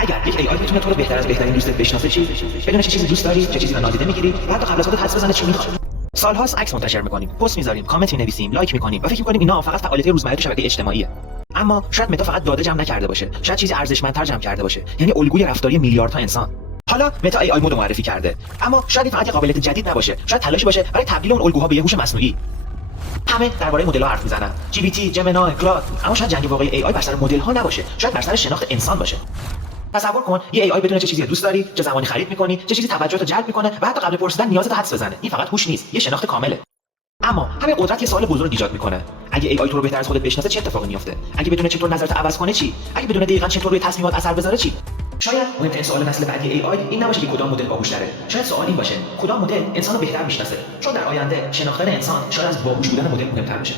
اگر یک AI بتونه تو رو بهتر از بهترین دوستت بشناسه، بدونه چه چیزی دوست داری، چه چیزی رو نادیده میگیری و حتی قبل از خودت حدس بزنه چی میخوای. سال‌هاست عکس منتشر می‌کنیم، پست می‌ذاریم، کامنت می‌نویسیم، لایک می‌کنیم و فکر می‌کنیم اینا فقط فعالیت روزمره تو شبکه اجتماعیه. اما شاید متا فقط داده جمع نکرده باشه، شاید چیزی ارزشمندتر جمع کرده باشه، یعنی الگوی رفتاری میلیاردها انسان. حالا متا AI مود معرفی کرده، اما شاید این فقط یه قابلیت جدید نباشه، شاید تلاشی باشه برای تبدیل اون الگوها به یه هوش مصنوعی. همه درباره مدل‌ها حرف میزنن، جی پی تی، جمینای، کلاد، اما شاید جنگ واقعی AI بر سر مدل‌ها نباشه، شاید بر سر شناخت انسان باشه. تصور کن یه AI بدونه چه چیزی دوست داری، چه زمانی خرید می‌کنی، چه چیزی توجهتو جلب می‌کنه و حتی قبل پرسیدن نیازتو حدس بزنه. این فقط هوش نیست، یه شناخت کامله. اما همین قدرت یه سوال بزرگ ایجاد میکنه. اگه AI تو رو بهتر از خودت بشناسه چه اتفاقی میفته؟ اگه بدونه چطور نظرت عوض کنه چی؟ اگه بدونه دقیقاً چطور روی تصمیمات اثر بذاره چی؟ شاید مهمترین سوال نسل بعدی AI این نباشه که کدام مدل باهوش‌تره. شاید سوال این باشه کدام مدل انسانو بهتر میشناسه. چون در آینده شناختن انسان شاید از باهوش بودن مدل مهمتر بشه.